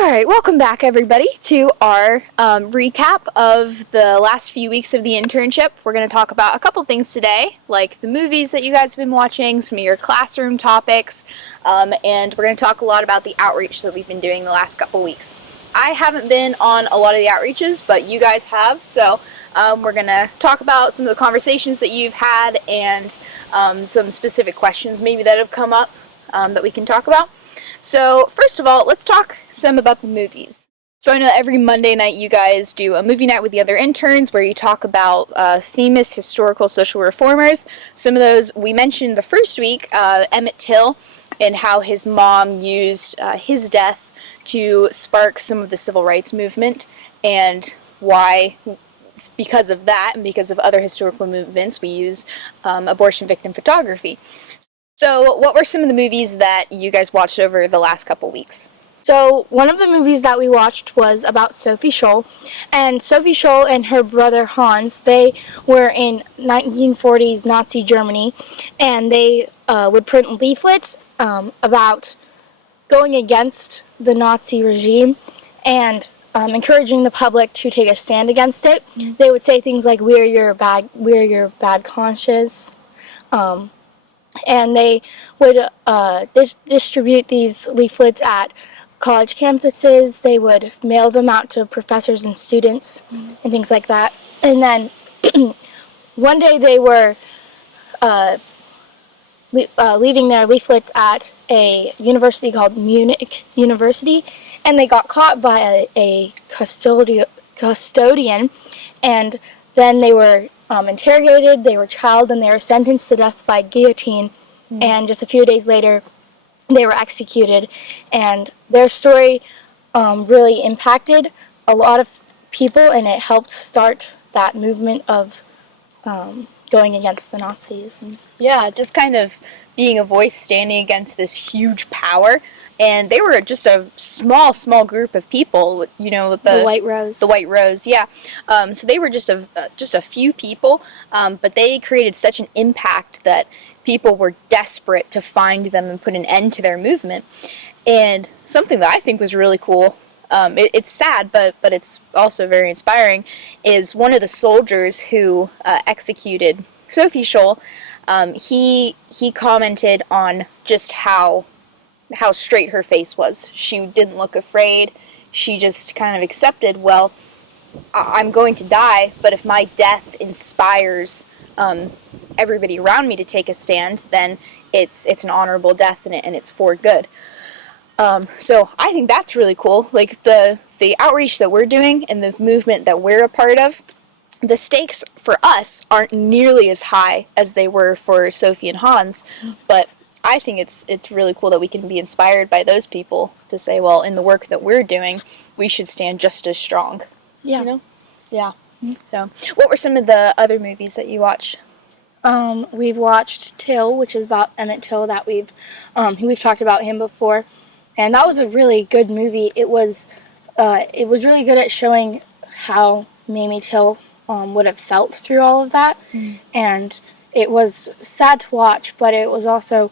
Alright, welcome back everybody to our recap of the last few weeks of the internship. We're going to talk about a couple things today, like the movies that you guys have been watching, some of your classroom topics, and we're going to talk a lot about the outreach that we've been doing the last couple weeks. I haven't been on a lot of the outreaches, but you guys have, so we're going to talk about some of the conversations that you've had and some specific questions maybe that have come up that we can talk about. So, first of all, let's talk some about the movies. So I know every Monday night you guys do a movie night with the other interns where you talk about famous historical social reformers. Some of those we mentioned the first week, Emmett Till, and how his mom used his death to spark some of the civil rights movement, and why, because of that and because of other historical movements, we use abortion victim photography. So, what were some of the movies that you guys watched over the last couple weeks? So, one of the movies that we watched was about Sophie Scholl. And Sophie Scholl and her brother Hans, they were in 1940s Nazi Germany, and they would print leaflets about going against the Nazi regime and encouraging the public to take a stand against it. Mm-hmm. They would say things like, we're your bad conscience. And they would distribute these leaflets at college campuses. They would mail them out to professors and students and things like that. And then one day they were leaving their leaflets at a university called Munich University, and they got caught by a custodian, and then they were interrogated, they were trialed, and they were sentenced to death by guillotine. And just a few days later, they were executed. And their story really impacted a lot of people, and it helped start that movement of going against the Nazis. Yeah, just kind of being a voice standing against this huge power. And they were just a small group of people, you know, the White Rose. The White Rose, yeah. So they were just a few people, but they created such an impact that people were desperate to find them and put an end to their movement. And something that I think was really cool, it's sad, but it's also very inspiring, is one of the soldiers who executed Sophie Scholl. He commented on just how straight her face was. She didn't look afraid. She just kind of accepted, well, I'm going to die, but if my death inspires everybody around me to take a stand, then it's an honorable death, and it's for good. So I think that's really cool. Like the outreach that we're doing and the movement that we're a part of, the stakes for us aren't nearly as high as they were for Sophie and Hans, but I think it's really cool that we can be inspired by those people to say, well, in the work that we're doing, we should stand just as strong. Yeah. You know? Yeah. Mm-hmm. So, what were some of the other movies that you watched? We've watched Till, which is about Emmett Till, that we've talked about him before, and that was a really good movie. It was really good at showing how Mamie Till would have felt through all of that, and it was sad to watch, but it was also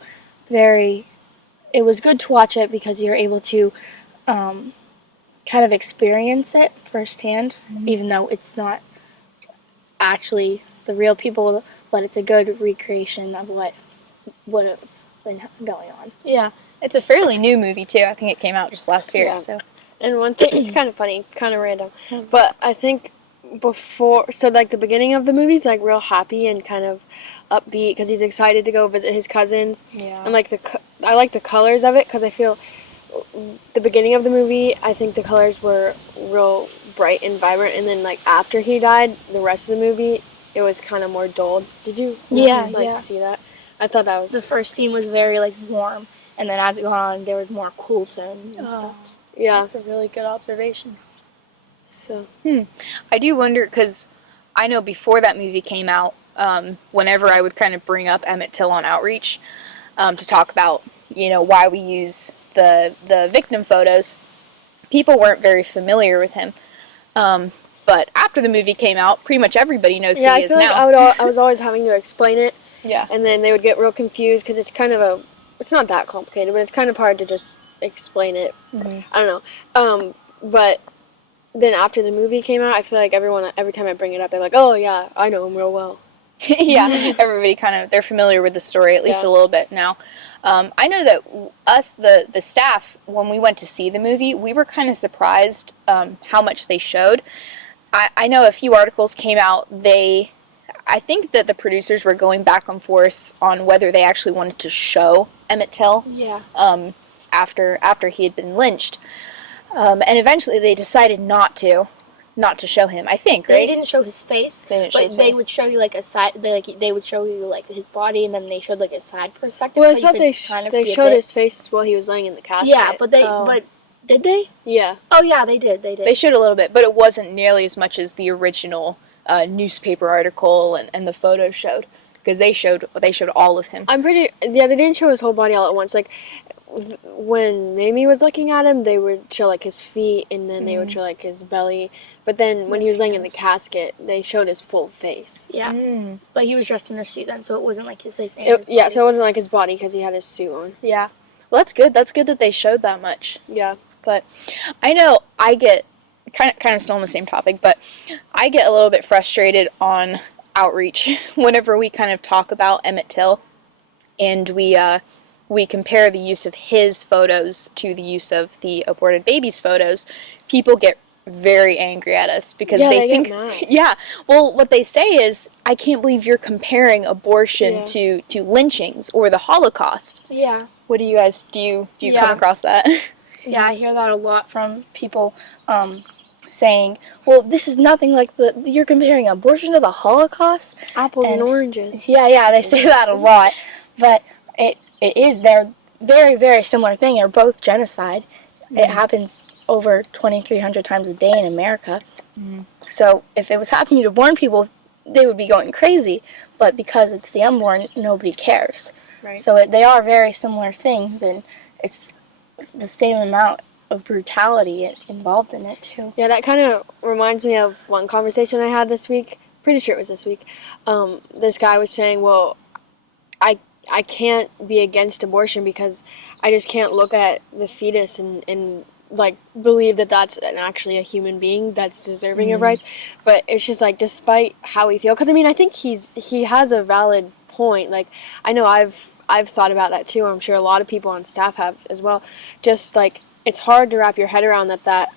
it was good to watch it because you're able to kind of experience it firsthand, even though it's not actually the real people, but it's a good recreation of what would have been going on. Yeah, it's a fairly new movie too. I think it came out just last year. Yeah. So, and one thing, it's kind of funny, kind of random, but I think the beginning of the movie's like real happy and kind of upbeat because he's excited to go visit his cousins. Yeah. And I like the colors of it because I feel the beginning of the movie, I think the colors were real bright and vibrant, and then like after he died, the rest of the movie, it was kind of more dull. Did you see that? I thought that was... The first scene was very warm, and then as it went on, there was more cool tones and stuff. Yeah. That's a really good observation. So, I do wonder, because I know before that movie came out, whenever I would kind of bring up Emmett Till on Outreach to talk about, why we use the victim photos, people weren't very familiar with him. But after the movie came out, pretty much everybody knows who he is now. Yeah, I feel like I was always having to explain it. Yeah. And then they would get real confused because it's kind of it's not that complicated, but it's kind of hard to just explain it. I don't know. But then after the movie came out, I feel like every time I bring it up, they're like, "Oh yeah, I know him real well." Yeah, everybody they're familiar with the story, at least a little bit now. I know that us, the staff, when we went to see the movie, we were kind of surprised how much they showed. I know a few articles came out, I think that the producers were going back and forth on whether they actually wanted to show Emmett Till after he had been lynched. And eventually they decided not to show him, I think, right? They didn't show his face, They would show you like a side. They would show you like his body, and then they showed like a side perspective. Well, I thought they showed his face while he was laying in the casket. Yeah, but did they? Yeah. Oh yeah, they did. They showed a little bit, but it wasn't nearly as much as the original newspaper article and the photo showed, because they showed all of him. They didn't show his whole body all at once. Like when Mamie was looking at him, they would show like his feet, and then they would show like his belly. But then when he was laying in the casket, they showed his full face. Yeah, but he was dressed in a suit then, so it wasn't like his face. And his body. So it wasn't like his body because he had his suit on. Yeah, well, that's good. That's good that they showed that much. Yeah, but I know I get kind of still on the same topic, but I get a little bit frustrated on outreach whenever we kind of talk about Emmett Till, and we compare the use of his photos to the use of the aborted baby's photos. People get very angry at us because they think, well, what they say is, I can't believe you're comparing abortion to lynchings or the Holocaust. Yeah. What do you guys do? You come across that? Yeah, I hear that a lot from people saying, well, this is nothing like you're comparing abortion to the Holocaust. Apples and oranges. Yeah, they say that a lot, but it is, they're very, very similar thing. They're both genocide. It happens over 2,300 times a day in America. So if it was happening to born people, they would be going crazy. But because it's the unborn, nobody cares. Right. So they are very similar things, and it's the same amount of brutality involved in it too. Yeah, that kind of reminds me of one conversation I had this week. Pretty sure it was this week. This guy was saying, well, I can't be against abortion because I just can't look at the fetus and like believe that that's actually a human being that's deserving of rights. But it's just like, despite how we feel, because I mean, I think he has a valid point. Like, I know I've thought about that too. I'm sure a lot of people on staff have as well. Just like, it's hard to wrap your head around that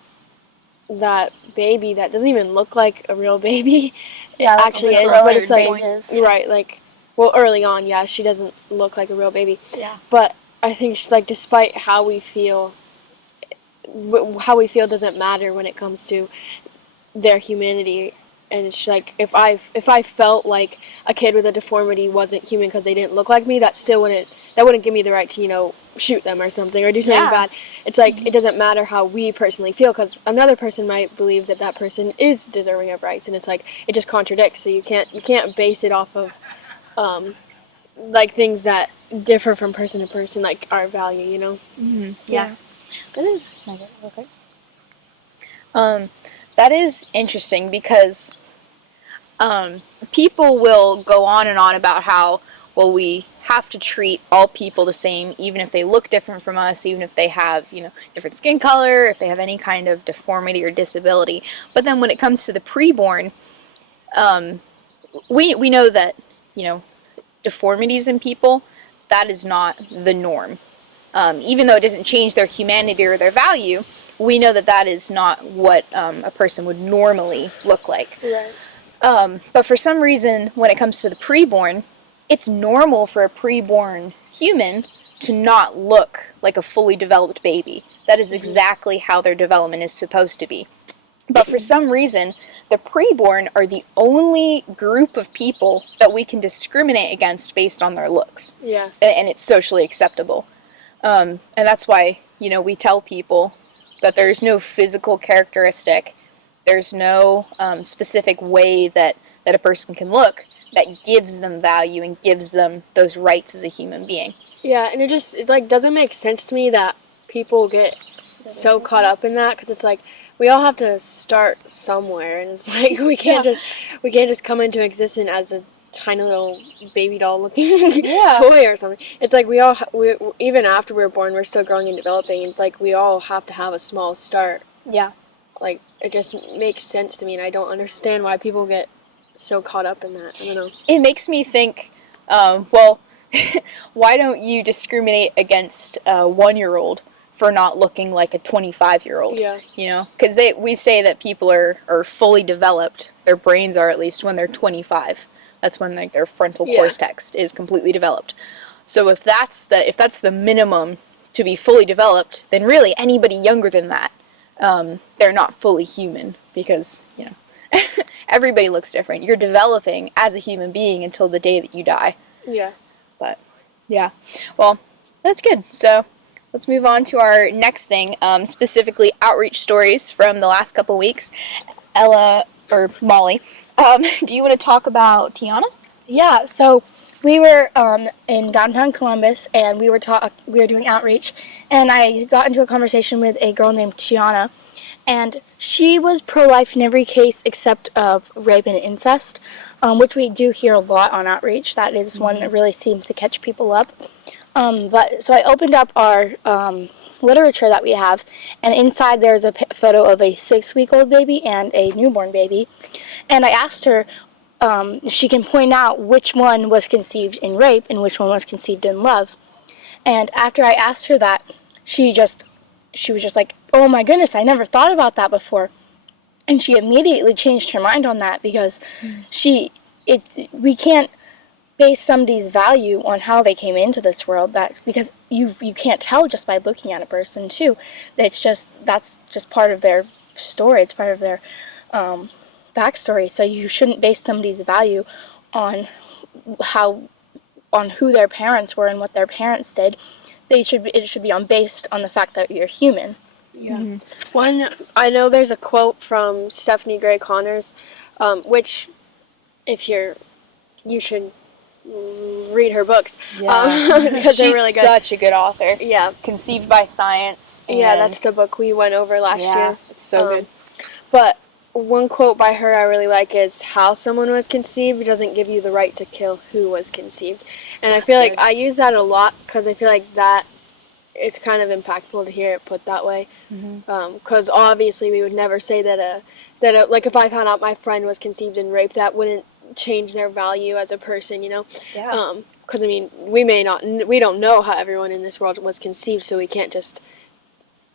baby that doesn't even look like a real baby actually is. But it's like, right, like, well, early on, yeah, she doesn't look like a real baby. Yeah. But I think just like, despite how we feel doesn't matter when it comes to their humanity. And it's like, if I felt like a kid with a deformity wasn't human because they didn't look like me, that wouldn't give me the right to, shoot them or something or do something bad. It's like, it doesn't matter how we personally feel, because another person might believe that person is deserving of rights, and it's like, it just contradicts. So you can't base it off of like things that differ from person to person, like our value, Yeah. That is okay. That is interesting because people will go on and on about how, well, we have to treat all people the same, even if they look different from us, even if they have, different skin color, if they have any kind of deformity or disability. But then when it comes to the preborn, we know that, deformities in people, that is not the norm. Even though it doesn't change their humanity or their value, we know that is not what a person would normally look like. Right. But for some reason, when it comes to the preborn, it's normal for a preborn human to not look like a fully developed baby. That is exactly how their development is supposed to be. But for some reason, the preborn are the only group of people that we can discriminate against based on their looks. Yeah. And it's socially acceptable. And that's why, we tell people that there's no physical characteristic, there's no specific way that a person can look that gives them value and gives them those rights as a human being. Yeah, and it doesn't make sense to me that people get so caught up in that, because it's like, we all have to start somewhere, and it's like, we can't just come into existence tiny little baby doll looking Yeah. toy or something. It's like we even after we're born, we're still growing and developing. And like we all have to have a small start. Yeah. Like it just makes sense to me, and I don't understand why people get so caught up in that. I don't know. It makes me think, well, why don't you discriminate against a 1-year-old for not looking like a 25-year-old? Yeah. You know, because we say that people are fully developed, their brains are at least when they're 25. That's when like their frontal cortex is completely developed. So if that's the minimum to be fully developed, then really anybody younger than that, they're not fully human, because, you know, everybody looks different. You're developing as a human being until the day that you die. Yeah. But, yeah. Well, that's good. So, let's move on to our next thing, specifically outreach stories from the last couple weeks. Ella, or Molly, do you want to talk about Tiana? Yeah, so we were in downtown Columbus, and we were doing outreach, and I got into a conversation with a girl named Tiana, and she was pro-life in every case except of rape and incest, which we do hear a lot on outreach. That is one that really seems to catch people up. But so I opened up our literature that we have, and inside there's a photo of a 6-week-old baby and a newborn baby, and I asked her if she can point out which one was conceived in rape and which one was conceived in love. And after I asked her that, she was just like, "Oh my goodness, I never thought about that before." And she immediately changed her mind on that, because we can't base somebody's value on how they came into this world. That's because you can't tell just by looking at a person too. That's just part of their story. It's part of their backstory. So you shouldn't base somebody's value on who their parents were and what their parents did. It should be based on the fact that you're human. Yeah. One, I know there's a quote from Stephanie Gray Connors, which you should read her books. Because they're really good. She's such a good author. Yeah. Conceived by Science. Yeah, that's the book we went over last year. It's so good. But one quote by her I really like is, "How someone was conceived doesn't give you the right to kill who was conceived." And I feel like I use that a lot, because I feel like that it's kind of impactful to hear it put that way. Because obviously we would never say that like if I found out my friend was conceived in rape, that wouldn't change their value as a person, you know? Yeah. Because I mean, we don't know how everyone in this world was conceived, so we can't just,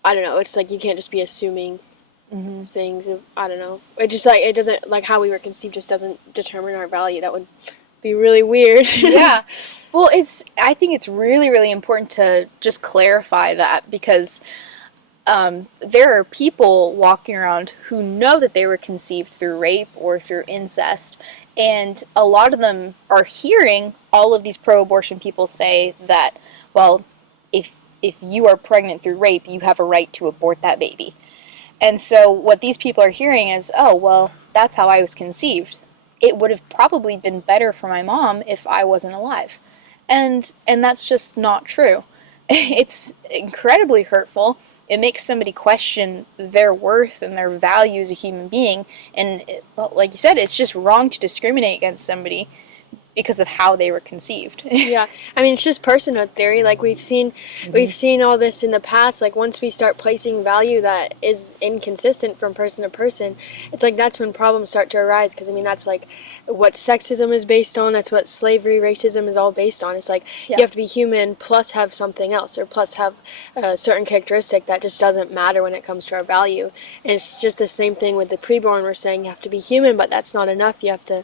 I don't know, it's like you can't just be assuming things. I don't know. It just like, it doesn't, like how we were conceived just doesn't determine our value. That would be really weird. Yeah. Well, I think it's really, really important to just clarify that, because there are people walking around who know that they were conceived through rape or through incest, and a lot of them are hearing all of these pro-abortion people say that, well, if you are pregnant through rape, you have a right to abort that baby. And so what these people are hearing is, oh, well, that's how I was conceived. It would have probably been better for my mom if I wasn't alive. And that's just not true. It's incredibly hurtful. It makes somebody question their worth and their value as a human being. And like you said, it's just wrong to discriminate against somebody because of how they were conceived. Yeah, I mean, it's just personhood theory. Like we've seen all this in the past. Like once we start placing value that is inconsistent from person to person, it's like that's when problems start to arise. Because I mean, that's like what sexism is based on. That's what slavery, racism is all based on. It's like you have to be human plus have something else, or plus have a certain characteristic that just doesn't matter when it comes to our value. And it's just the same thing with the preborn. We're saying you have to be human, but that's not enough. You have to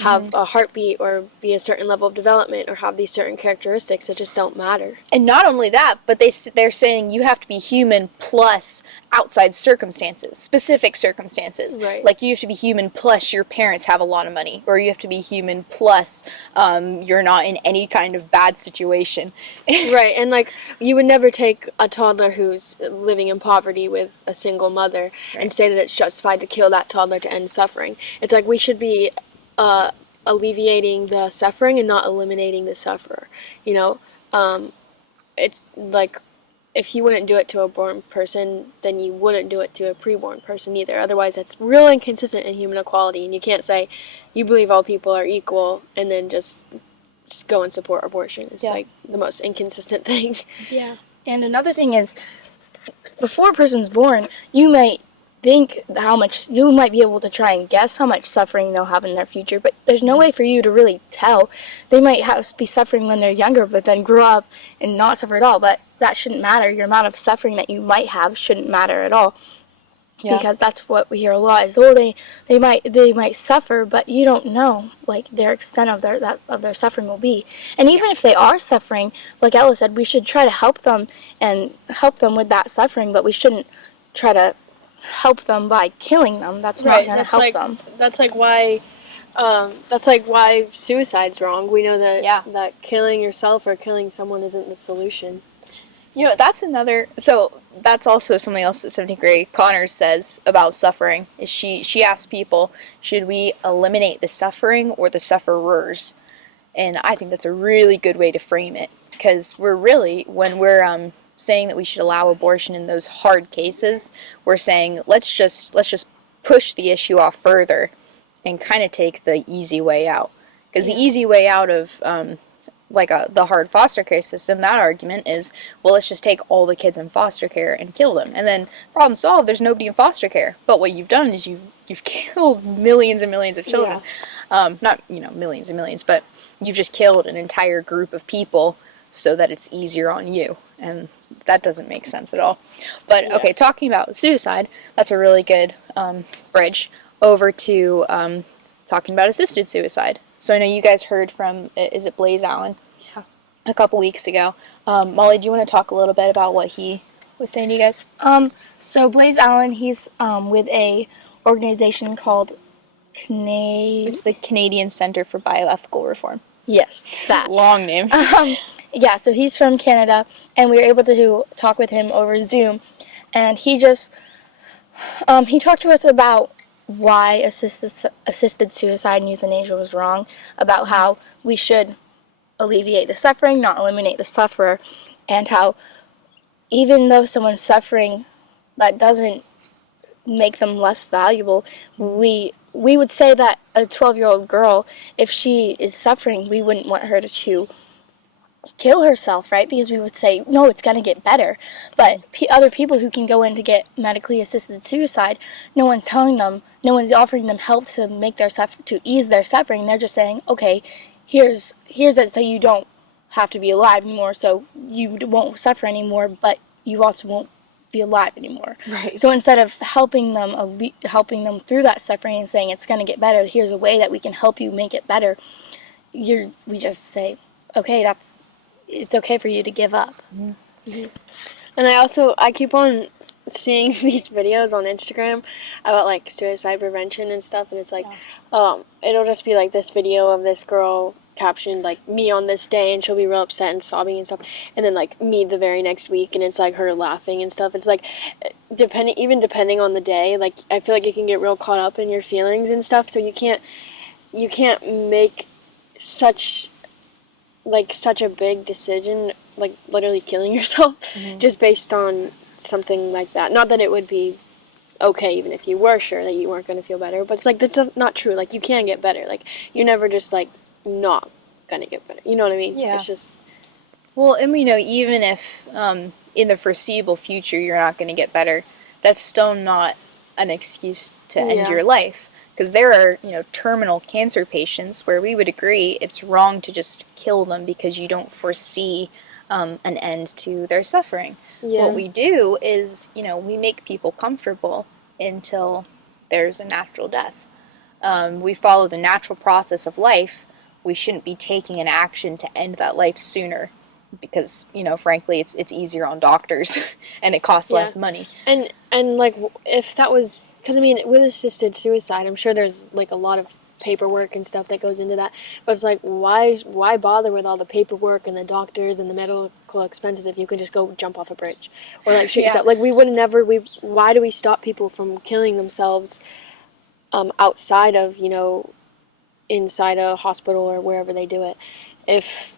have a heartbeat or be a certain level of development or have these certain characteristics that just don't matter. And not only that, but they're saying you have to be human plus outside circumstances, specific circumstances. Right. Like you have to be human plus your parents have a lot of money, or you have to be human plus you're not in any kind of bad situation. Right, and like you would never take a toddler who's living in poverty with a single mother and say that it's justified to kill that toddler to end suffering. It's like we should be alleviating the suffering and not eliminating the sufferer, you know? It's like if you wouldn't do it to a born person, then you wouldn't do it to a preborn person either. Otherwise, that's real inconsistent in human equality, and you can't say you believe all people are equal and then just go and support abortion. It's like the most inconsistent thing. Yeah. And another thing is, before a person's born, you might think you might be able to try and guess how much suffering they'll have in their future, but there's no way for you to really tell. They might be suffering when they're younger, but then grow up and not suffer at all, but that shouldn't matter. Your amount of suffering that you might have shouldn't matter at all. Yeah. Because that's what we hear a lot is, they might suffer, but you don't know like their extent of their suffering will be. And even if they are suffering, like Ella said, we should try to help them and help them with that suffering, but we shouldn't try to help them by killing them. That's not going to help them. That's like why suicide's wrong. We know that that killing yourself or killing someone isn't the solution. You know, that's also something else that 70th grade Connors says about suffering. Is she asks people, should we eliminate the suffering or the sufferers? And I think that's a really good way to frame it, because when we're saying that we should allow abortion in those hard cases, we're saying let's just push the issue off further and kind of take the easy way out. Because the easy way out of the hard foster care system, that argument is, well, let's just take all the kids in foster care and kill them, and then problem solved. There's nobody in foster care. But what you've done is you've killed millions and millions of children. Not millions and millions, but you've just killed an entire group of people so that it's easier on you, and that doesn't make sense at all. But okay, talking about suicide, that's a really good bridge over to talking about assisted suicide. So I know you guys heard from, is it Blaze Allen? Yeah. A couple weeks ago. Molly, do you want to talk a little bit about what he was saying to you guys? So Blaze Allen, he's with a organization called It's the Canadian Centre for Bioethical Reform. Yes, that. Long name. Yeah, so he's from Canada, and we were able to talk with him over Zoom, and he just, he talked to us about why assisted suicide and euthanasia was wrong, about how we should alleviate the suffering, not eliminate the sufferer, and how even though someone's suffering, that doesn't make them less valuable. We would say that a 12-year-old girl, if she is suffering, we wouldn't want her to kill herself, right? Because we would say, no, it's going to get better. But other people who can go in to get medically assisted suicide, no one's telling them, no one's offering them help to make to ease their suffering. They're just saying, okay, here's it so you don't have to be alive anymore, so you won't suffer anymore, but you also won't be alive anymore. Right. So instead of helping them through that suffering and saying it's going to get better, here's a way that we can help you make it better, we just say, okay, it's okay for you to give up. Mm-hmm. And I keep on seeing these videos on Instagram about like suicide prevention and stuff, and it's like it'll just be like this video of this girl captioned like me on this day, and she'll be real upset and sobbing and stuff, and then like me the very next week, and it's like her laughing and stuff. It's like depending on the day, like I feel like you can get real caught up in your feelings and stuff, so you can't make such a big decision, like literally killing yourself, just based on something like that. Not that it would be okay even if you were sure that you weren't going to feel better, but it's like that's not true. Like you can get better. Like you're never just like not going to get better. You know what I mean? Yeah. It's just... Well, and we know even if in the foreseeable future you're not going to get better, that's still not an excuse to end your life. Because there are, terminal cancer patients where we would agree it's wrong to just kill them because you don't foresee an end to their suffering. Yeah. What we do is, we make people comfortable until there's a natural death. We follow the natural process of life. We shouldn't be taking an action to end that life sooner because, frankly, it's easier on doctors and it costs less money. And like, if that was, because I mean, with assisted suicide, I'm sure there's like a lot of paperwork and stuff that goes into that, but it's like, why bother with all the paperwork and the doctors and the medical expenses if you could just go jump off a bridge or like shoot yourself? Like why do we stop people from killing themselves outside of, inside a hospital or wherever they do it, if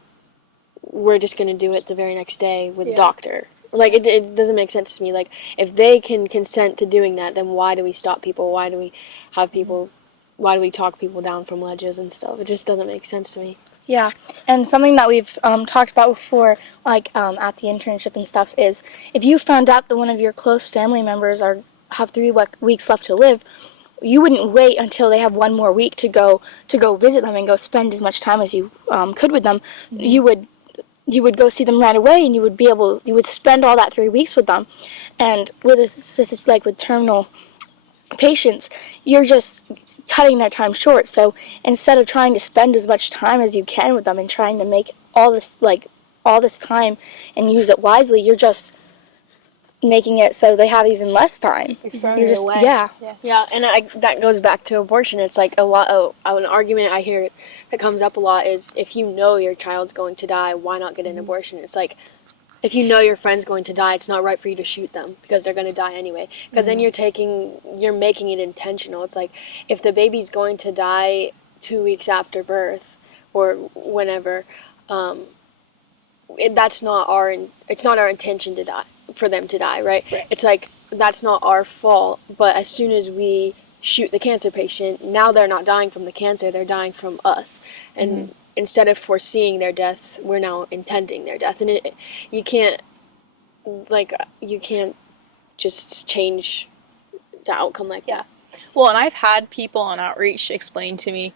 we're just going to do it the very next day with a doctor? Like, it doesn't make sense to me. Like, if they can consent to doing that, then why do we stop people? Why do we have people, why do we talk people down from ledges and stuff? It just doesn't make sense to me. Yeah, and something that we've talked about before, like at the internship and stuff, is if you found out that one of your close family members have 3 weeks left to live, you wouldn't wait until they have one more week to go visit them and go spend as much time as you could with them. Mm-hmm. You would go see them right away, and you would spend all that 3 weeks with them. And with this, it's like with terminal patients, you're just cutting their time short. So instead of trying to spend as much time as you can with them and trying to make all this time and use it wisely, you're just making it so they have even less time. You're just away. Yeah, and that goes back to abortion. It's like a lot of an argument I hear that comes up a lot is, if you know your child's going to die, why not get an abortion? It's like, if you know your friend's going to die, it's not right for you to shoot them because they're going to die anyway. Because then you're making it intentional. It's like, if the baby's going to die 2 weeks after birth or whenever, it's not our intention to die, for them to die, right? It's like, that's not our fault. But as soon as we shoot the cancer patient, now they're not dying from the cancer, they're dying from us. And instead of foreseeing their death, we're now intending their death. And you can't just change the outcome like that. Well, and I've had people on outreach explain to me,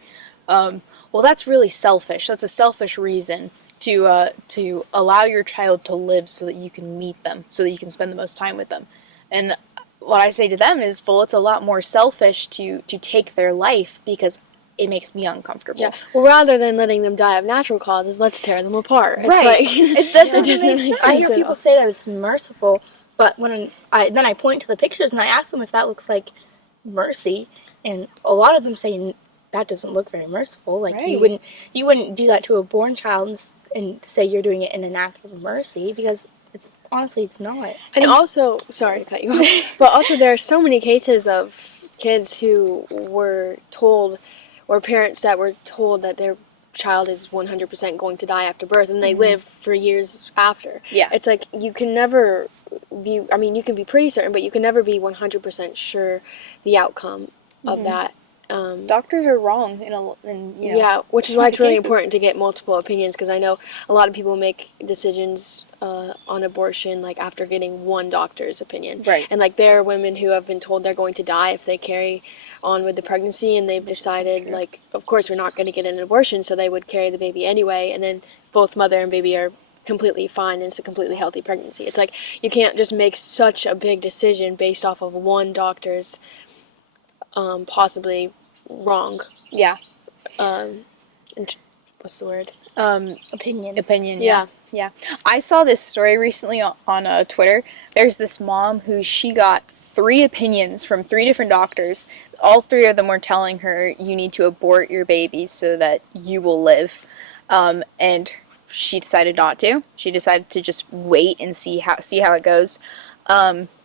well, that's really selfish. That's a selfish reason to allow your child to live so that you can meet them, so that you can spend the most time with them. And what I say to them is, well, it's a lot more selfish to take their life because it makes me uncomfortable. Yeah. Well, rather than letting them die of natural causes, let's tear them apart. Right. It's That doesn't make sense. I hear people say that it's merciful, but when I point to the pictures and I ask them if that looks like mercy, and a lot of them say that doesn't look very merciful. Like, you wouldn't do that to a born child and say you're doing it in an act of mercy, because honestly it's not. And also, sorry to cut you off, but also there are so many cases of kids who were told, or parents that were told, that their child is 100% going to die after birth, and they live for years after. Yeah. It's like, you can never be, you can be pretty certain, but you can never be 100% sure the outcome of that. Doctors are wrong which is why it's really important to get multiple opinions, because I know a lot of people make decisions on abortion like after getting one doctor's opinion, right? And like, there are women who have been told they're going to die if they carry on with the pregnancy, and they've decided, like, of course we're not going to get an abortion, so they would carry the baby anyway, and then both mother and baby are completely fine, and it's a completely healthy pregnancy. It's like, you can't just make such a big decision based off of one doctor's possibly wrong. Yeah. What's the word? Opinion. Yeah. I saw this story recently on Twitter. There's this mom who she got 3 opinions from 3 different doctors. All 3 of them were telling her, you need to abort your baby so that you will live. And she decided not to. She decided to just wait and see how it goes.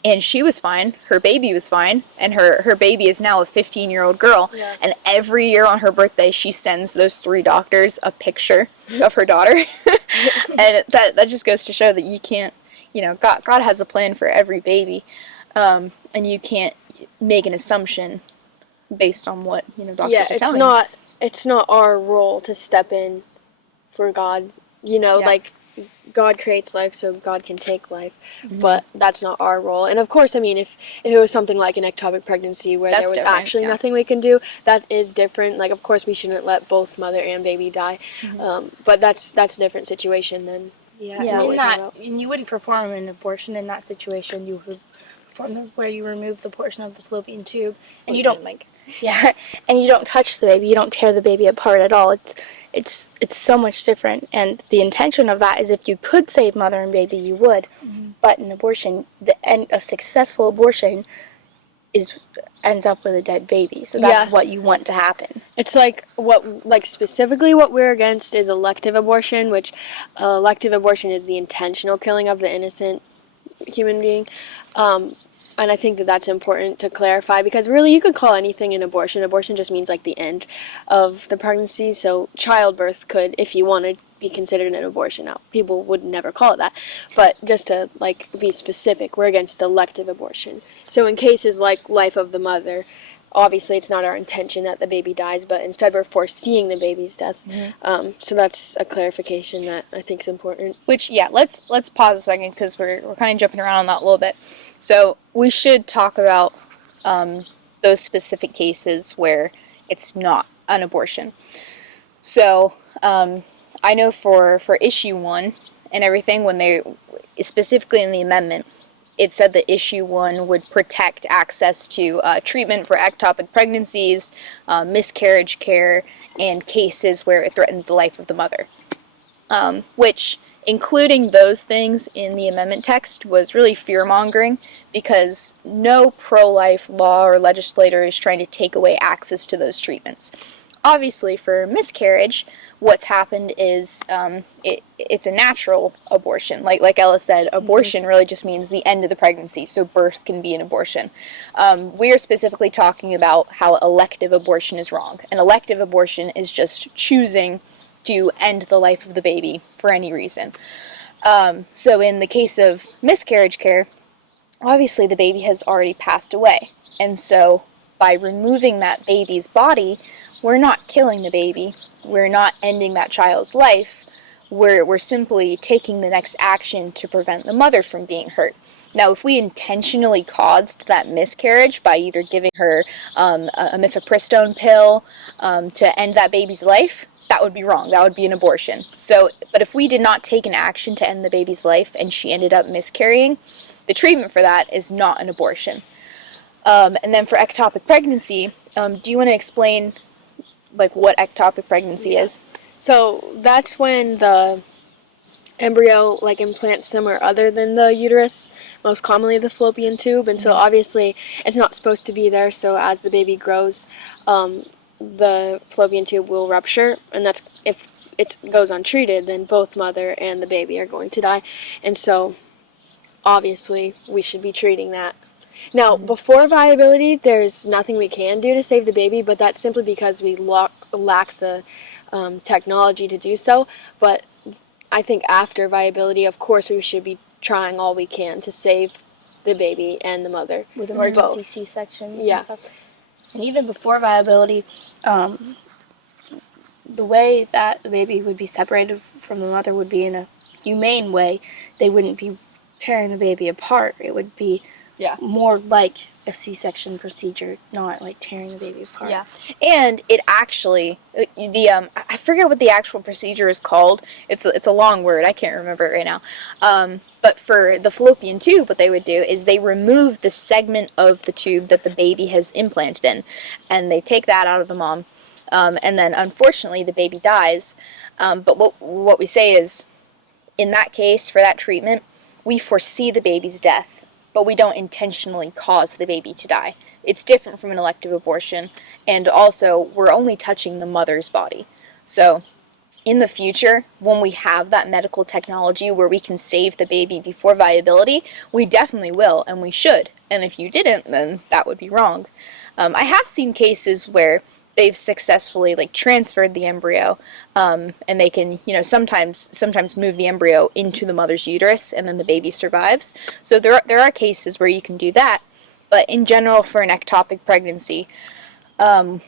And she was fine. Her baby was fine. And her baby is now a 15-year-old girl. Yeah. And every year on her birthday, she sends those 3 doctors a picture of her daughter. And that just goes to show that you can't, God has a plan for every baby. And you can't make an assumption based on what, doctors are telling you. It's not our role to step in for God. Like, God creates life so God can take life, but that's not our role. And of course, if it was something like an ectopic pregnancy where there was actually nothing we can do, that is different. Like, of course, we shouldn't let both mother and baby die, but that's a different situation than and you wouldn't perform an abortion in that situation. You would perform where you remove the portion of the fallopian tube, and you don't and you don't touch the baby. You don't tear the baby apart at all. It's so much different, and the intention of that is if you could save mother and baby, you would. But an abortion, a successful abortion, ends up with a dead baby. So that's what you want to happen. It's specifically what we're against is elective abortion, which elective abortion is the intentional killing of the innocent human being. And I think that that's important to clarify, because really you could call anything an abortion. Abortion just means like the end of the pregnancy. So childbirth could, if you wanted, be considered an abortion. Now, people would never call it that. But just to like be specific, we're against elective abortion. So in cases like life of the mother, obviously it's not our intention that the baby dies, but instead we're foreseeing the baby's death. So that's a clarification that I think is important. Which, yeah, let's pause a second, because we're kind of jumping around on that a little bit. So we should talk about those specific cases where it's not an abortion. So I know for issue 1 and everything, when they, specifically in the amendment, it said that issue 1 would protect access to treatment for ectopic pregnancies, miscarriage care, and cases where it threatens the life of the mother. Which, including those things in the amendment text, was really fear-mongering, because no pro-life law or legislator is trying to take away access to those treatments. Obviously, for miscarriage, what's happened is it's a natural abortion. Like Ella said, abortion really just means the end of the pregnancy, so birth can be an abortion. We are specifically talking about how elective abortion is wrong. An elective abortion is just choosing to end the life of the baby for any reason. So in the case of miscarriage care, obviously the baby has already passed away. And so by removing that baby's body, we're not killing the baby. We're not ending that child's life. We're simply taking the next action to prevent the mother from being hurt. Now, if we intentionally caused that miscarriage by either giving her a mifepristone pill to end that baby's life, that would be wrong. That would be an abortion. So, but if we did not take an action to end the baby's life and she ended up miscarrying, the treatment for that is not an abortion. And then for ectopic pregnancy, do you want to explain like what ectopic pregnancy is? So that's when the embryo like implants somewhere other than the uterus, most commonly the fallopian tube, and so obviously it's not supposed to be there. So as the baby grows, the fallopian tube will rupture, and that's, if it goes untreated, then both mother and the baby are going to die. And so obviously we should be treating that. Now, before viability, there's nothing we can do to save the baby, but that's simply because we lack the technology to do so. But I think after viability, of course, we should be trying all we can to save the baby and the mother. With emergency both. C-sections Yeah. and stuff. And even before viability, the way that the baby would be separated from the mother would be in a humane way. They wouldn't be tearing the baby apart. It would be more like a C-section procedure, not like tearing the baby apart. Yeah, and it actually, I forget what the actual procedure is called. It's a long word. I can't remember it right now. But for the fallopian tube, what they would do is they remove the segment of the tube that the baby has implanted in, and they take that out of the mom, and then unfortunately the baby dies. But what we say is, in that case, for that treatment, we foresee the baby's death, but we don't intentionally cause the baby to die. It's different from an elective abortion, and also we're only touching the mother's body. So in the future, when we have that medical technology where we can save the baby before viability, we definitely will, and we should. And if you didn't, then that would be wrong. I have seen cases where they've successfully transferred the embryo, and they can sometimes move the embryo into the mother's uterus, and then the baby survives. So there are cases where you can do that, but in general, for an ectopic pregnancy,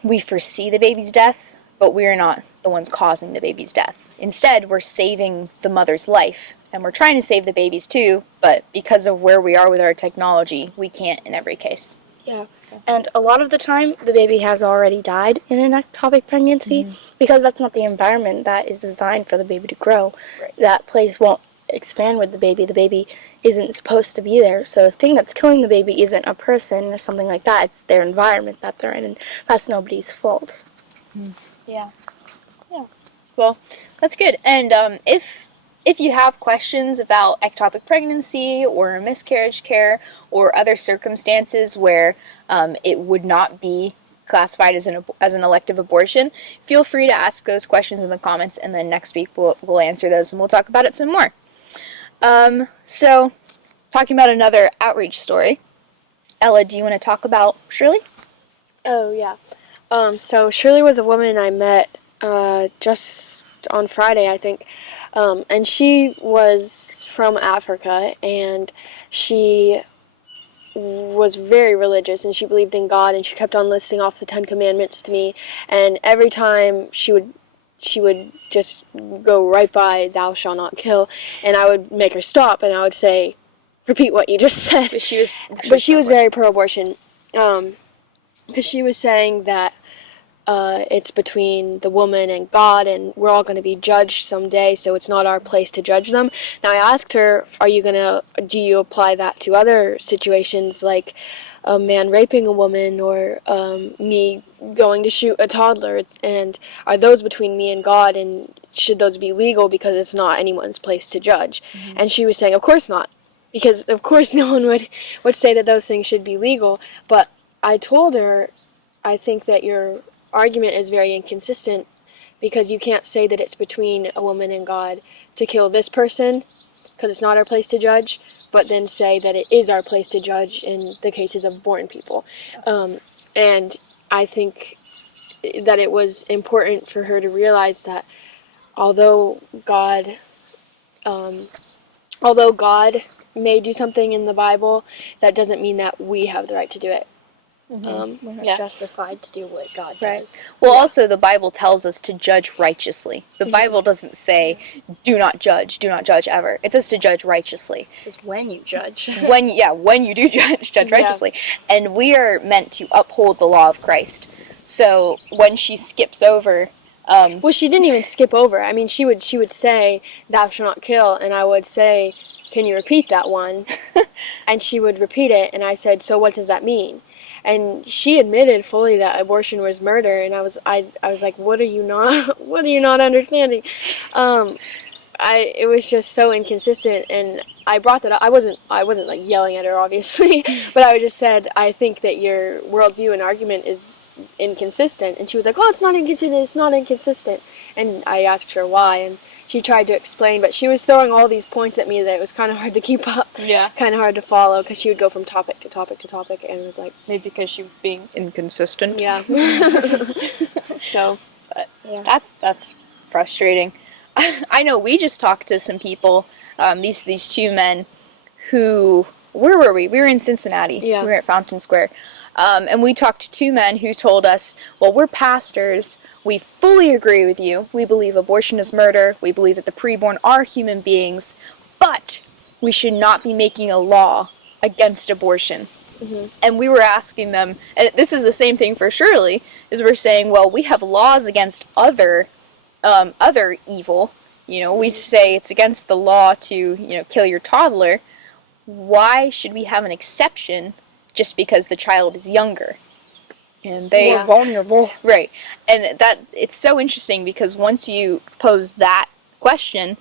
we foresee the baby's death, but we are not the ones causing the baby's death. Instead, we're saving the mother's life, and we're trying to save the baby's too, but because of where we are with our technology, we can't in every case. Yeah. And a lot of the time, the baby has already died in an ectopic pregnancy because that's not the environment that is designed for the baby to grow. Right. That place won't expand with the baby. The baby isn't supposed to be there. So the thing that's killing the baby isn't a person or something like that. It's their environment that they're in, and that's nobody's fault. Yeah. Well, that's good. And if you have questions about ectopic pregnancy or miscarriage care or other circumstances where it would not be classified as an elective abortion, feel free to ask those questions in the comments, and then next week we'll answer those and we'll talk about it some more. So, talking about another outreach story. Ella, do you want to talk about Shirley? Oh, yeah. So Shirley was a woman I met just on Friday, I think. And she was from Africa, and she was very religious, and she believed in God, and she kept on listing off the 10 Commandments to me, and every time she would just go right by "Thou shalt not kill," and I would make her stop, and I would say, "Repeat what you just said." But she was very pro-abortion, because she was saying that it's between the woman and God, and we're all going to be judged someday, so it's not our place to judge them. Now, I asked her, do you apply that to other situations, like a man raping a woman, or me going to shoot a toddler, and are those between me and God, and should those be legal because it's not anyone's place to judge? Mm-hmm. And she was saying, of course not, because of course no one would say that those things should be legal. But I told her, I think that your argument is very inconsistent, because you can't say that it's between a woman and God to kill this person because it's not our place to judge, but then say that it is our place to judge in the cases of born people. And I think that it was important for her to realize that although God may do something in the Bible, that doesn't mean that we have the right to do it. We're not justified to do what God does. Well, also, the Bible tells us to judge righteously. The Bible doesn't say, do not judge ever. It says to judge righteously. This is when you judge. When you do judge righteously. And we are meant to uphold the law of Christ. So, when she skips over... well, she didn't even skip over. I mean, she would say, "Thou shalt not kill," and I would say, "Can you repeat that one?" And she would repeat it, and I said, "So what does that mean?" And she admitted fully that abortion was murder, and I was like, what are you not understanding? It was just so inconsistent, and I brought that up. I wasn't like yelling at her, obviously, but I just said, I think that your worldview and argument is inconsistent. And she was like, "Oh, it's not inconsistent." And I asked her why, and she tried to explain, but she was throwing all these points at me that it was kind of hard to keep up. Yeah. Kind of hard to follow, because she would go from topic to topic to topic, and it was like... Maybe because she was being inconsistent. Yeah. So, but that's frustrating. I know we just talked to some people, these two men who... Where were we? We were in Cincinnati. Yeah. We were at Fountain Square. And we talked to two men who told us, well, we're pastors. We fully agree with you. We believe abortion is murder. We believe that the preborn are human beings. But we should not be making a law against abortion. Mm-hmm. And we were asking them, and this is the same thing for Shirley, is we're saying, well, we have laws against other evil. You know, we say it's against the law to, kill your toddler. Why should we have an exception just because the child is younger? And they More vulnerable. Right. And that it's so interesting, because once you pose that question,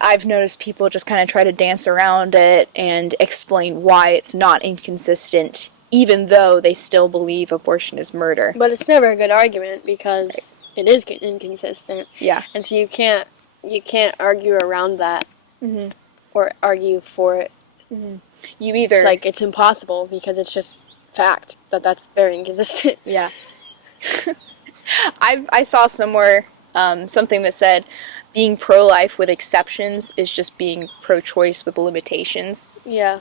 I've noticed people just kind of try to dance around it and explain why it's not inconsistent, even though they still believe abortion is murder. But it's never a good argument, because it is inconsistent. Yeah. And so you can't argue around that. Mm-hmm. Or argue for it. Mm-hmm. You either... It's like, it's impossible, because it's just fact that's very inconsistent. Yeah. I saw somewhere something that said being pro-life with exceptions is just being pro-choice with limitations. Yeah.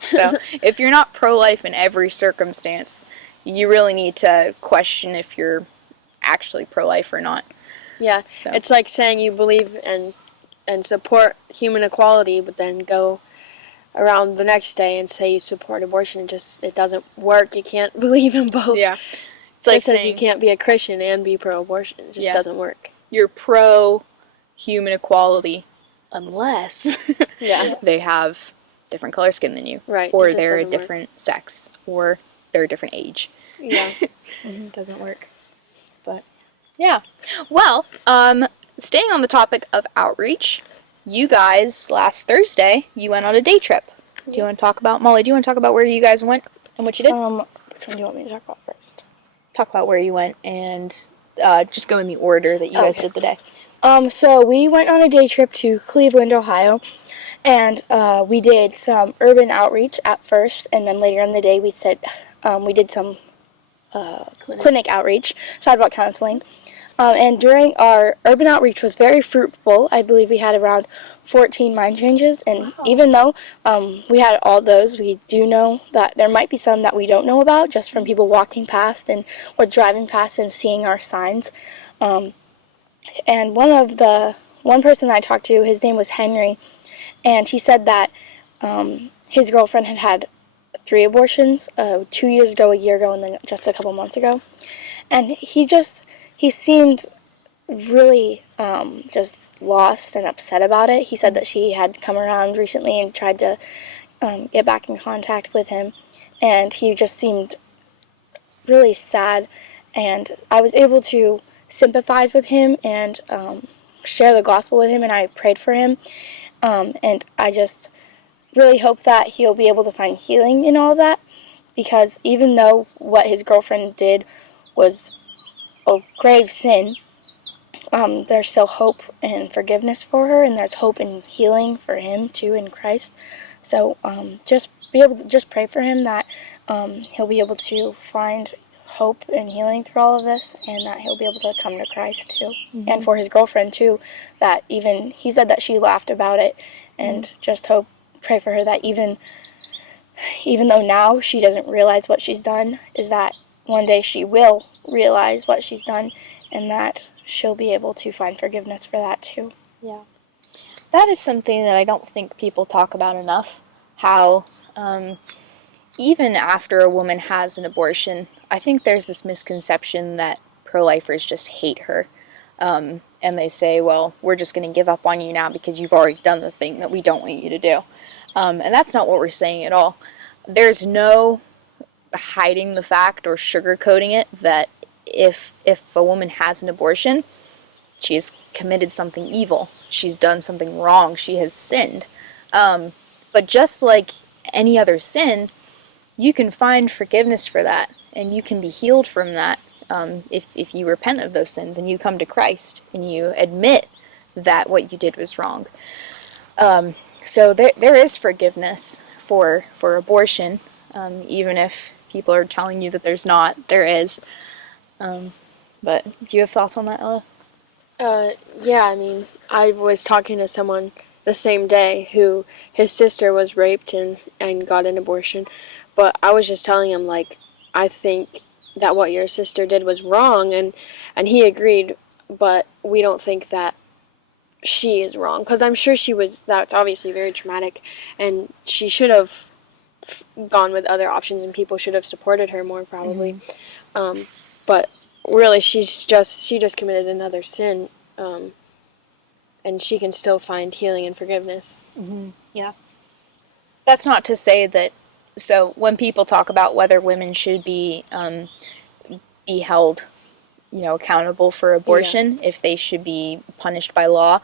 So if you're not pro-life in every circumstance, you really need to question if you're actually pro-life or not. Yeah. So. It's like saying you believe and support human equality, but then go around the next day and say you support abortion. It doesn't work. You can't believe in both. Yeah. It's like saying you can't be a Christian and be pro-abortion. It just doesn't work. You're pro-human equality unless they have different color skin than you. Right. Or they're a different sex. Or they're a different age. Yeah. It doesn't work. But, yeah. Well, staying on the topic of outreach, you guys, last Thursday, you went on a day trip. Do you want to talk about, Molly, where you guys went and what you did? Which one do you want me to talk about first? Talk about where you went and just go in the order that you guys did the day. So we went on a day trip to Cleveland, Ohio, and we did some urban outreach at first, and then later in the day we did some clinic outreach, sidewalk counseling. And during our urban outreach was very fruitful. I believe we had around 14 mind changes, and even though we had all those, we do know that there might be some that we don't know about just from people walking past and or driving past and seeing our signs. And one person I talked to, his name was Henry, and he said that his girlfriend had 3 abortions, 2 years ago, a year ago, and then just a couple months ago. And he seemed really just lost and upset about it. He said that she had come around recently and tried to get back in contact with him, and he just seemed really sad. And I was able to sympathize with him and share the gospel with him, and I prayed for him. And I just really hope that he'll be able to find healing in all of that, because even though what his girlfriend did was a grave sin, there's still hope and forgiveness for her, and there's hope and healing for him too in Christ. So just pray for him that he'll be able to find hope and healing through all of this, and that he'll be able to come to Christ too. And for his girlfriend too, that even he said that she laughed about it, and just pray for her that even though now she doesn't realize what she's done, is that one day she will realize what she's done, and that she'll be able to find forgiveness for that too. Yeah. That is something that I don't think people talk about enough, how even after a woman has an abortion, I think there's this misconception that pro-lifers just hate her. And they say, well, we're just going to give up on you now because you've already done the thing that we don't want you to do. And that's not what we're saying at all. There's no hiding the fact or sugarcoating it that if a woman has an abortion, she's committed something evil. She's done something wrong. She has sinned. But just like any other sin, you can find forgiveness for that, and you can be healed from that if you repent of those sins and you come to Christ and you admit that what you did was wrong. So there is forgiveness for abortion, even if people are telling you that there's not. There is. But do you have thoughts on that, Ella? Yeah, I mean, I was talking to someone the same day who his sister was raped and got an abortion, but I was just telling him, like, I think that what your sister did was wrong, and he agreed, but we don't think that she is wrong, because I'm sure that's obviously very traumatic, and she should have gone with other options, and people should have supported her more, probably. But really, she just committed another sin, and she can still find healing and forgiveness. Yeah. That's not to say that. So when people talk about whether women should be held, accountable for abortion, if they should be punished by law,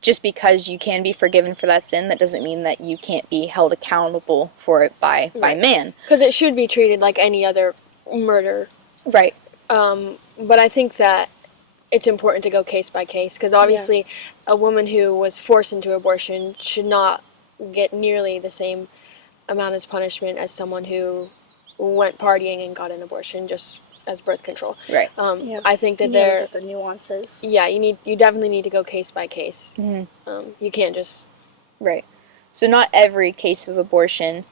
just because you can be forgiven for that sin, that doesn't mean that you can't be held accountable for it by man. Because it should be treated like any other murder. Right. But I think that it's important to go case by case, because obviously a woman who was forced into abortion should not get nearly the same amount as punishment as someone who went partying and got an abortion just as birth control. Right. I think that the nuances. Yeah, you definitely need to go case by case. You can't just... Right. So not every case of abortion,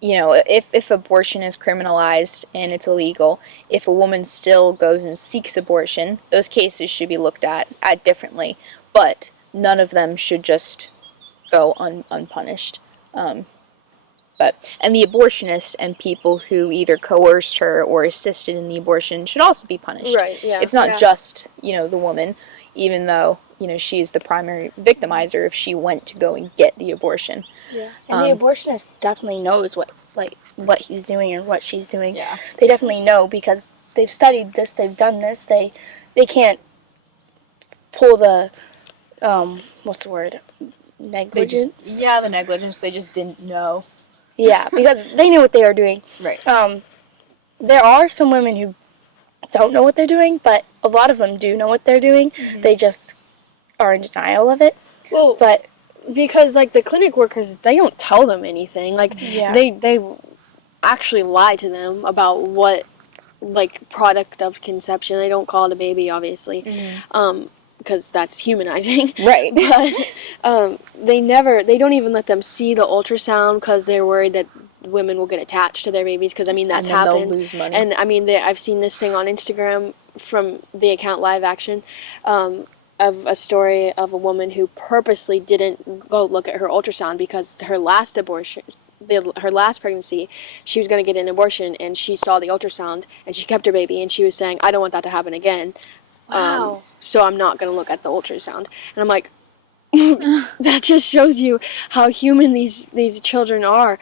if abortion is criminalized and it's illegal, if a woman still goes and seeks abortion, those cases should be looked at differently. But none of them should just go unpunished. And the abortionist and people who either coerced her or assisted in the abortion should also be punished. Right, yeah. It's not just, the woman, even though, she is the primary victimizer if she went to go and get the abortion. Yeah. And the abortionist definitely knows what he's doing and what she's doing. Yeah. They definitely know, because they've studied this, they've done this. They can't pull the what's the word? Negligence. The negligence. They just didn't know. Yeah, because they knew what they were doing. Right. There are some women who don't know what they're doing, but a lot of them do know what they're doing. Mm-hmm. They just are in denial of it. Well, But because like the clinic workers, they don't tell them anything. Like yeah, they actually lie to them about what like product of conception. They don't call it a baby, obviously, because that's humanizing. Right. But they don't even let them see the ultrasound because they're worried that women will get attached to their babies. Because I mean that's And then they'll happened. lose money. And I mean I've seen this thing on Instagram from the account Live Action. Of a story of a woman who purposely didn't go look at her ultrasound because her last abortion, her last pregnancy, she was going to get an abortion, and she saw the ultrasound, and she kept her baby, and she was saying, I don't want that to happen again. Wow. So I'm not going to look at the ultrasound. And I'm like, that just shows you how human these children are.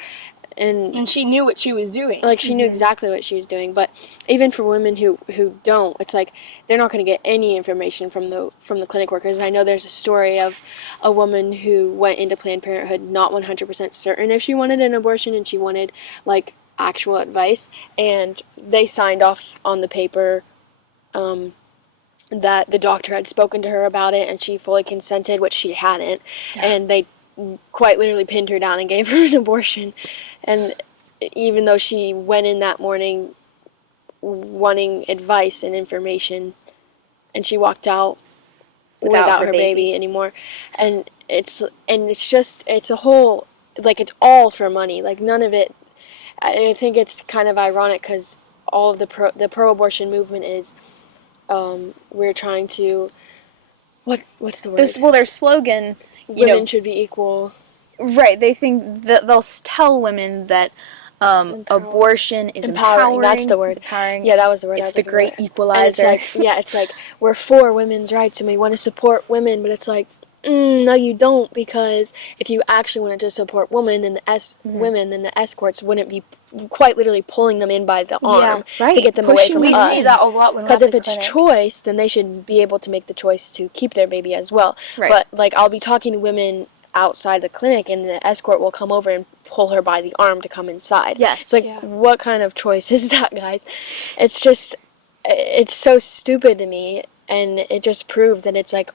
and she knew what she was doing. Like, she knew exactly what she was doing. But even for women who don't, it's like they're not going to get any information from the clinic workers. I know there's a story of a woman who went into Planned Parenthood not 100% certain if she wanted an abortion, and she wanted like actual advice, and they signed off on the paper that the doctor had spoken to her about it, and she fully consented, which she hadn't. And they quite literally pinned her down and gave her an abortion. And even though she went in that morning wanting advice and information, and she walked out without her baby anymore. And it's a whole, like, it's all for money. Like, none of it, I think it's kind of ironic because all of the pro-abortion movement is, we're trying to, what's the word? Well, their slogan, Women should be equal. Right, they think that they'll tell women that abortion is empowering. That's the word. It's empowering. Yeah, that was the word. It's the great equalizer. And it's like we're for women's rights and we want to support women, but it's like, no, you don't, because if you actually wanted to support women, then women, then the escorts wouldn't be quite literally pulling them in by the arm to get them away from us. We see that a lot when because if it's choice, then they should be able to make the choice to keep their baby as well. Right. But like, I'll be talking to women outside the clinic, and the escort will come over and pull her by the arm to come inside. Yes. It's like, what kind of choice is that, guys? It's just, it's so stupid to me, and it just proves that it's like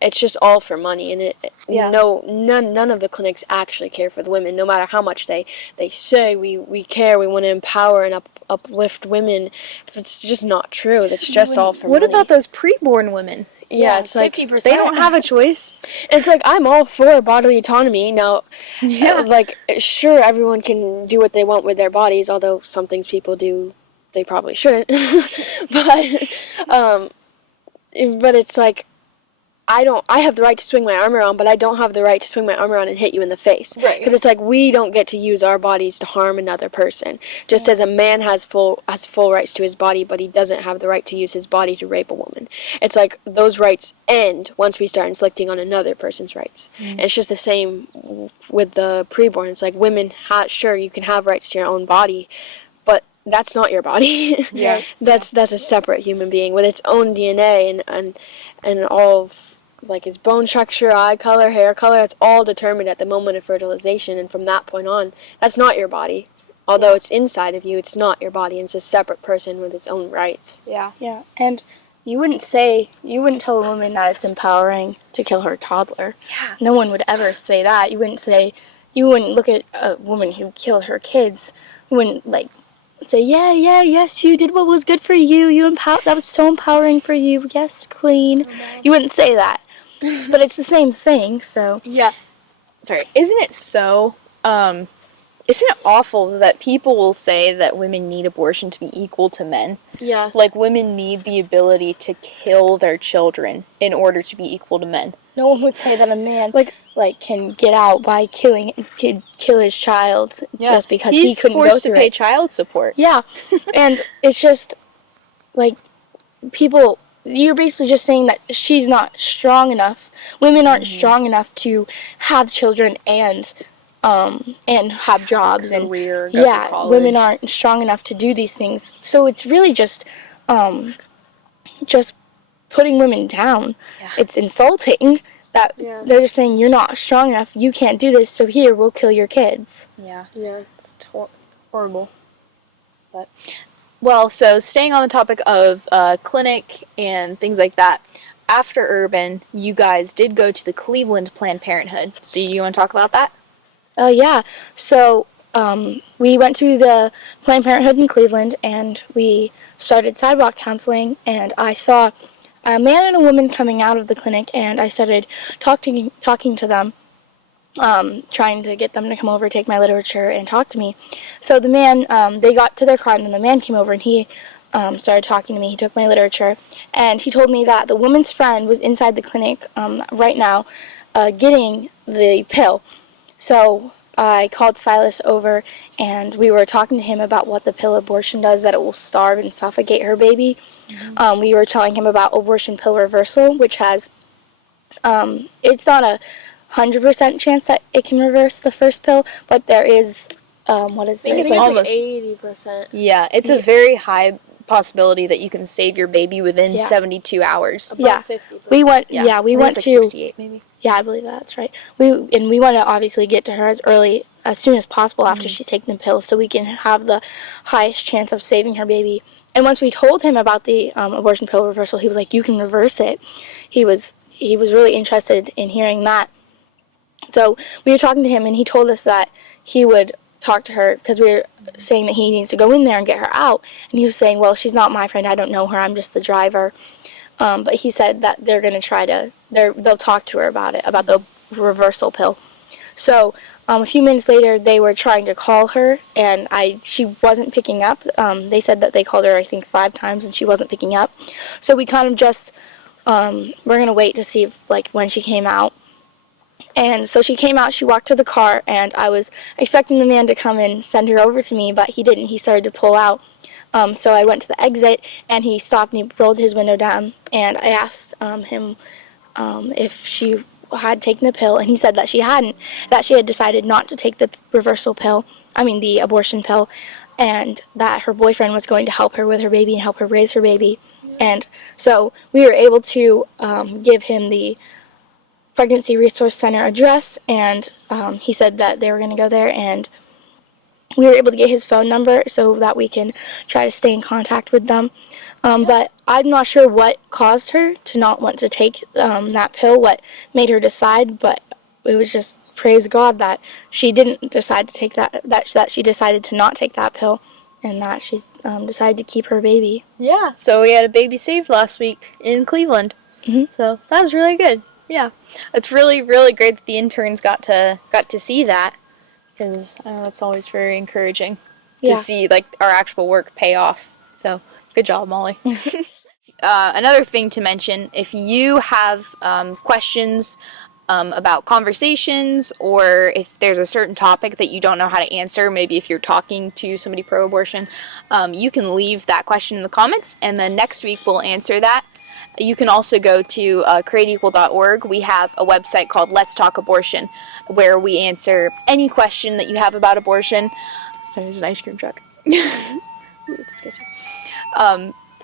it's just all for money, and none of the clinics actually care for the women, no matter how much they say we care, we want to empower and uplift women. It's just not true. That's just all for money. What about those preborn women? Yeah, it's like 50%. They don't have a choice. It's like, I'm all for bodily autonomy. Now, like, sure, everyone can do what they want with their bodies, although some things people do, they probably shouldn't. But it's like, I have the right to swing my arm around, but I don't have the right to swing my arm around and hit you in the face. Right. Because it's like, we don't get to use our bodies to harm another person. Just as a man has full rights to his body, but he doesn't have the right to use his body to rape a woman. It's like, those rights end once we start inflicting on another person's rights. And it's just the same with the preborn. It's like, women, sure, you can have rights to your own body, but that's not your body. Yeah. That's a separate human being with its own DNA and all of, like, his bone structure, eye color, hair color, it's all determined at the moment of fertilization, and from that point on, that's not your body. Although it's inside of you, it's not your body, and it's a separate person with its own rights. Yeah. Yeah. And you wouldn't tell a woman that it's empowering to kill her toddler. Yeah. No one would ever say that. You wouldn't look at a woman who killed her kids. You wouldn't, like, say, yes, you did what was good for you. That was so empowering for you. Yes, queen. You wouldn't say that. But it's the same thing, so. Yeah. Sorry. Isn't it awful that people will say that women need abortion to be equal to men? Yeah. Like, women need the ability to kill their children in order to be equal to men. No one would say that a man can get out by kill his child just because he couldn't go through it. He's forced to pay child support. Yeah. And it's just, like, people, you're basically just saying that she's not strong enough. Women aren't strong enough to have children and have jobs and career, go to college. Women aren't strong enough to do these things. So it's really just putting women down. Yeah. It's insulting that they're just saying, you're not strong enough, you can't do this, so here, we'll kill your kids. Yeah. Yeah. It's horrible. But Well, so staying on the topic of clinic and things like that, after Urban, you guys did go to the Cleveland Planned Parenthood. So you want to talk about that? Yeah. So we went to the Planned Parenthood in Cleveland, and we started sidewalk counseling. And I saw a man and a woman coming out of the clinic, and I started talking to them, trying to get them to come over, take my literature, and talk to me. So the man, they got to their car, and then the man came over, and he started talking to me. He took my literature, and he told me that the woman's friend was inside the clinic right now getting the pill. So I called Silas over, and we were talking to him about what the pill abortion does, that it will starve and suffocate her baby. We were telling him about abortion pill reversal, which has, it's not 100% chance that it can reverse the first pill, but there is, what is it? I think It's it's like almost 80%. Yeah, it's a very high possibility that you can save your baby within 72 hours. Yeah. 50%. We went, Yeah, yeah, we I think went it's like to, 68 maybe. yeah, I believe that's right. We want to obviously get to her as soon as possible after she's taken the pill, so we can have the highest chance of saving her baby. And once we told him about the abortion pill reversal, he was like, "You can reverse it." He was really interested in hearing that. So we were talking to him, and he told us that he would talk to her because we were saying that he needs to go in there and get her out. And he was saying, "Well, she's not my friend. I don't know her. I'm just the driver." But he said that they're going to they'll talk to her about it, about the reversal pill. So a few minutes later, they were trying to call her, and she wasn't picking up. They said that they called her, I think, 5 times, and she wasn't picking up. So we kind of just, we're going to wait to see if, like, when she came out. And so she came out, she walked to the car, and I was expecting the man to come and send her over to me, but he didn't. He started to pull out. So I went to the exit, and he stopped, and he rolled his window down, and I asked him if she had taken the pill, and he said that she hadn't, that she had decided not to take the the abortion pill, and that her boyfriend was going to help her with her baby and help her raise her baby. And so we were able to give him the Pregnancy Resource Center address, and he said that they were going to go there, and we were able to get his phone number so that we can try to stay in contact with them. But I'm not sure what caused her to not want to take that pill, what made her decide, but it was just praise God that she didn't decide to take that she decided to not take that pill, and that she decided to keep her baby. Yeah, so we had a baby saved last week in Cleveland. So that was really good. Yeah, it's really, really great that the interns got to see that, because I know that's always very encouraging to see like our actual work pay off. So good job, Molly. Another thing to mention, if you have questions about conversations, or if there's a certain topic that you don't know how to answer, maybe if you're talking to somebody pro-abortion, you can leave that question in the comments, and then next week we'll answer that. You can also go to createequal.org. We have a website called Let's Talk Abortion, where we answer any question that you have about abortion. So there's an ice cream truck.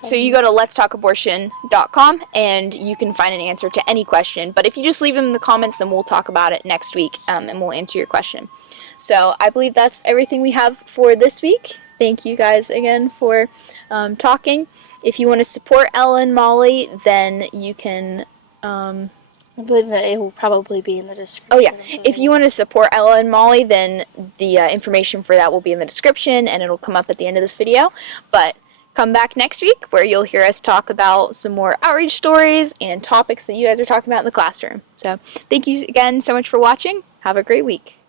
So you go to letstalkabortion.com, and you can find an answer to any question. But if you just leave them in the comments, then we'll talk about it next week, and we'll answer your question. So I believe that's everything we have for this week. Thank you guys again for talking. If you want to support Ella and Molly, then you can... I believe that it will probably be in the description. Oh, yeah. If you want to support Ella and Molly, then the information for that will be in the description, and it'll come up at the end of this video. But come back next week, where you'll hear us talk about some more outreach stories and topics that you guys are talking about in the classroom. So thank you again so much for watching. Have a great week.